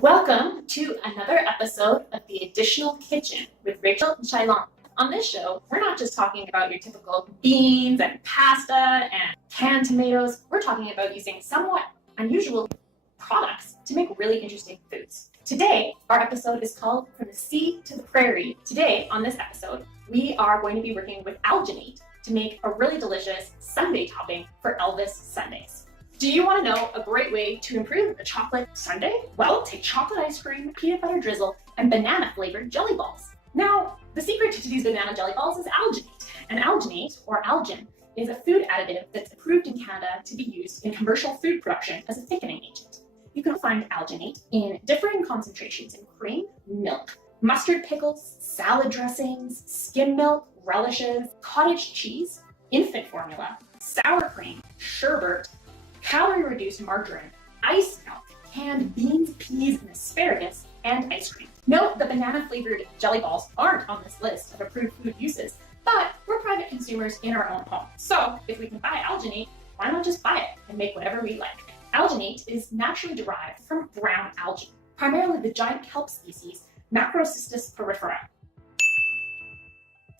Welcome to another episode of The Additional Kitchen with Rachel and Shailon. On this show, we're not just talking about your typical beans and pasta and canned tomatoes. We're talking about using somewhat unusual products to make really interesting foods. Today, our episode is called From the Sea to the Prairie. Today, on this episode, we are going to be working with alginate to make a really delicious sundae topping for Elvis sundaes. Do you want to know a great way to improve a chocolate sundae? Well, take chocolate ice cream, peanut butter drizzle, and banana-flavored jelly balls. Now, the secret to these banana jelly balls is alginate. And alginate, or algin, is a food additive that's approved in Canada to be used in commercial food production as a thickening agent. You can find alginate in differing concentrations in cream, milk, mustard pickles, salad dressings, skim milk, relishes, cottage cheese, infant formula, sour cream, sherbet, calorie-reduced margarine, ice milk, canned beans, peas, and asparagus, and ice cream. Note the banana-flavored jelly balls aren't on this list of approved food uses, but we're private consumers in our own home. So if we can buy alginate, why not just buy it and make whatever we like? Alginate is naturally derived from brown algae, primarily the giant kelp species Macrocystis porifera.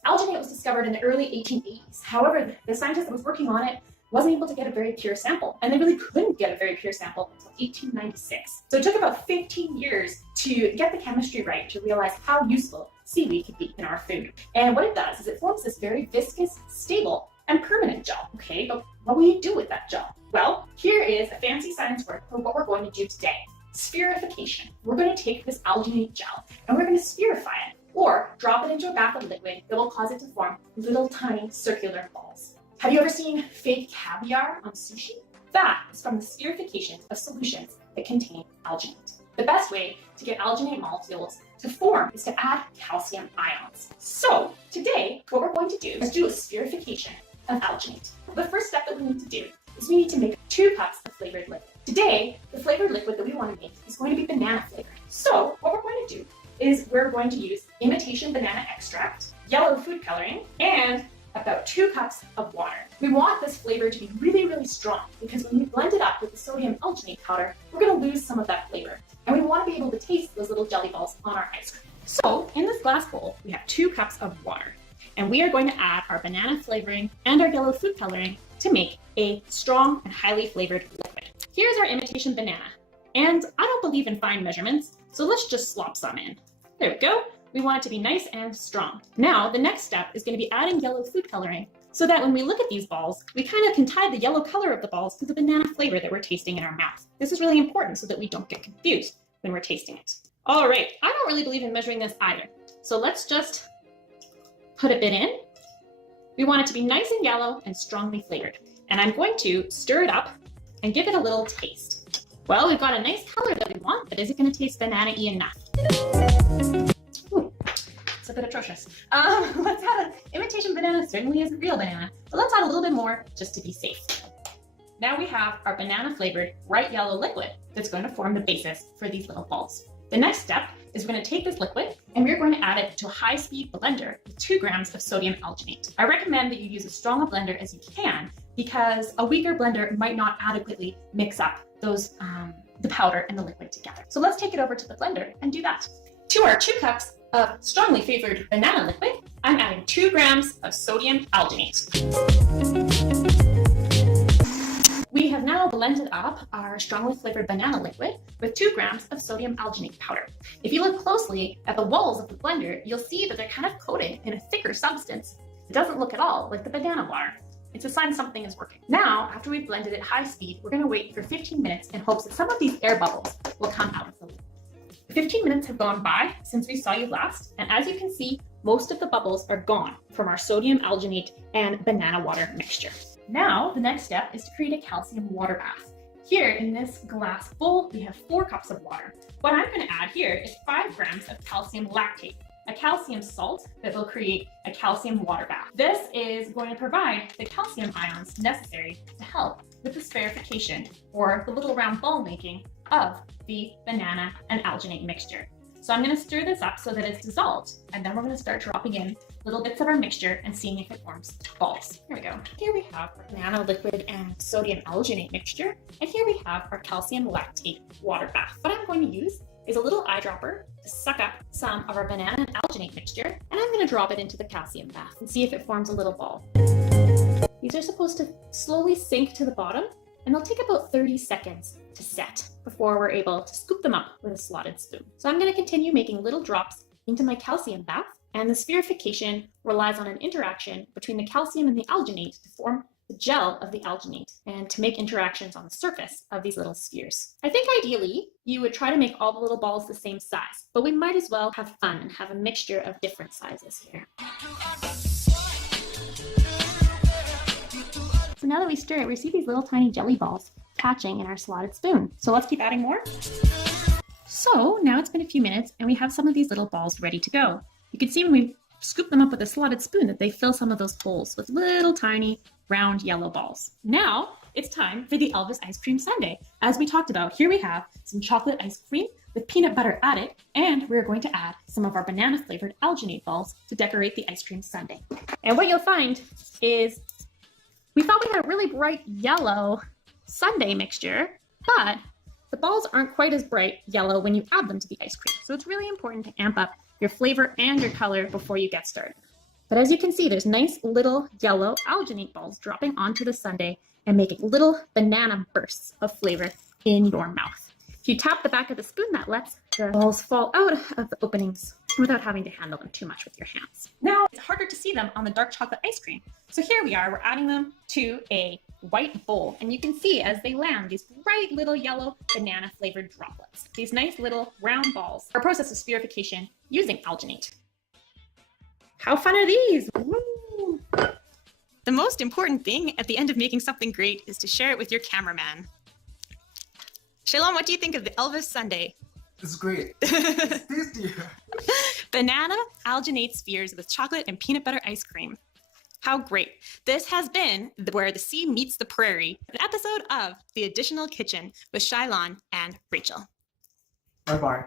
Alginate was discovered in the early 1880s. However, the scientist that was working on it wasn't able to get a very pure sample, and they really couldn't get a very pure sample until 1896. So it took about 15 years to get the chemistry right to realize how useful seaweed could be in our food. And what it does is it forms this very viscous, stable, and permanent gel. Okay, but what will you do with that gel? Well, here is a fancy science word for what we're going to do today. Spherification. We're going to take this alginate gel and we're going to spherify it, or drop it into a bath of liquid that will cause it to form little tiny circular balls. Have you ever seen fake caviar on sushi? That is from the spherification of solutions that contain alginate. The best way to get alginate molecules to form is to add calcium ions. So today, what we're going to do is do a spherification of alginate. The first step that we need to do is we need to make 2 cups of flavored liquid. Today, the flavored liquid that we want to make is going to be banana flavored. So what we're going to do is we're going to use imitation banana extract, yellow food coloring, and about 2 cups of water. We want this flavor to be really, really strong because when we blend it up with the sodium alginate powder, we're going to lose some of that flavor. And we want to be able to taste those little jelly balls on our ice cream. So in this glass bowl, we have 2 cups of water. And we are going to add our banana flavoring and our yellow food coloring to make a strong and highly flavored liquid. Here's our imitation banana. And I don't believe in fine measurements, so let's just slop some in. There we go. We want it to be nice and strong. Now, the next step is going to be adding yellow food coloring so that when we look at these balls, we kind of can tie the yellow color of the balls to the banana flavor that we're tasting in our mouth. This is really important so that we don't get confused when we're tasting it. All right, I don't really believe in measuring this either. So let's just put a bit in. We want it to be nice and yellow and strongly flavored. And I'm going to stir it up and give it a little taste. Well, we've got a nice color that we want, but is it going to taste banana-y enough? It's a bit atrocious. Let's add an imitation banana. Certainly isn't real banana, but let's add a little bit more just to be safe. Now we have our banana flavored bright yellow liquid that's going to form the basis for these little balls. The next step is we're going to take this liquid and we're going to add it to a high-speed blender with 2 grams of sodium alginate. I recommend that you use as strong a blender as you can because a weaker blender might not adequately mix up those the powder and the liquid together. So let's take it over to the blender and do that. To our 2 cups of strongly flavored banana liquid, I'm adding 2 grams of sodium alginate. We have now blended up our strongly flavored banana liquid with 2 grams of sodium alginate powder. If you look closely at the walls of the blender, you'll see that they're kind of coated in a thicker substance. It doesn't look at all like the banana water. It's a sign something is working. Now, after we've blended at high speed, we're going to wait for 15 minutes in hopes that some of these air bubbles will come out of the liquid. 15 minutes have gone by since we saw you last, and as you can see, most of the bubbles are gone from our sodium alginate and banana water mixture. Now, the next step is to create a calcium water bath. Here in this glass bowl, we have 4 cups of water. What I'm going to add here is 5 grams of calcium lactate, a calcium salt that will create a calcium water bath. This is going to provide the calcium ions necessary to help with the spherification, or the little round ball making of the banana and alginate mixture. So I'm going to stir this up so that it's dissolved, and then we're going to start dropping in little bits of our mixture and seeing if it forms balls. Here we go. Here we have our banana liquid and sodium alginate mixture, and here we have our calcium lactate water bath. What I'm going to use is a little eyedropper to suck up some of our banana and alginate mixture, and I'm going to drop it into the calcium bath and see if it forms a little ball. These are supposed to slowly sink to the bottom, and they'll take about 30 seconds to set before we're able to scoop them up with a slotted spoon. So I'm going to continue making little drops into my calcium bath, and the spherification relies on an interaction between the calcium and the alginate to form the gel of the alginate and to make interactions on the surface of these little spheres. I think ideally you would try to make all the little balls the same size, but we might as well have fun and have a mixture of different sizes here. So now that we stir it, we see these little tiny jelly balls catching in our slotted spoon. So let's keep adding more. So now it's been a few minutes and we have some of these little balls ready to go. You can see when we scoop them up with a slotted spoon that they fill some of those holes with little tiny round yellow balls. Now it's time for the Elvis ice cream sundae. As we talked about, here we have some chocolate ice cream with peanut butter added, and we're going to add some of our banana flavored alginate balls to decorate the ice cream sundae. And what you'll find is we thought we had a really bright yellow sundae mixture, but the balls aren't quite as bright yellow when you add them to the ice cream. So it's really important to amp up your flavor and your color before you get started. But as you can see, there's nice little yellow alginate balls dropping onto the sundae and making little banana bursts of flavor in your mouth. If you tap the back of the spoon, that lets the balls fall out of the openings without having to handle them too much with your hands. Now, it's harder to see them on the dark chocolate ice cream. So here we are, we're adding them to a white bowl, and you can see as they land these bright little yellow banana flavored droplets, these nice little round balls. Our process of spherification using alginate. How fun are these? Woo! The most important thing at the end of making something great is to share it with your cameraman. Shalom, what do you think of the Elvis sundae? It's great. It's tasty. Banana alginate spheres with chocolate and peanut butter ice cream. How great. This has been Where the Sea Meets the Prairie, an episode of The Additional Kitchen with Shylon and Rachel. Bye-bye.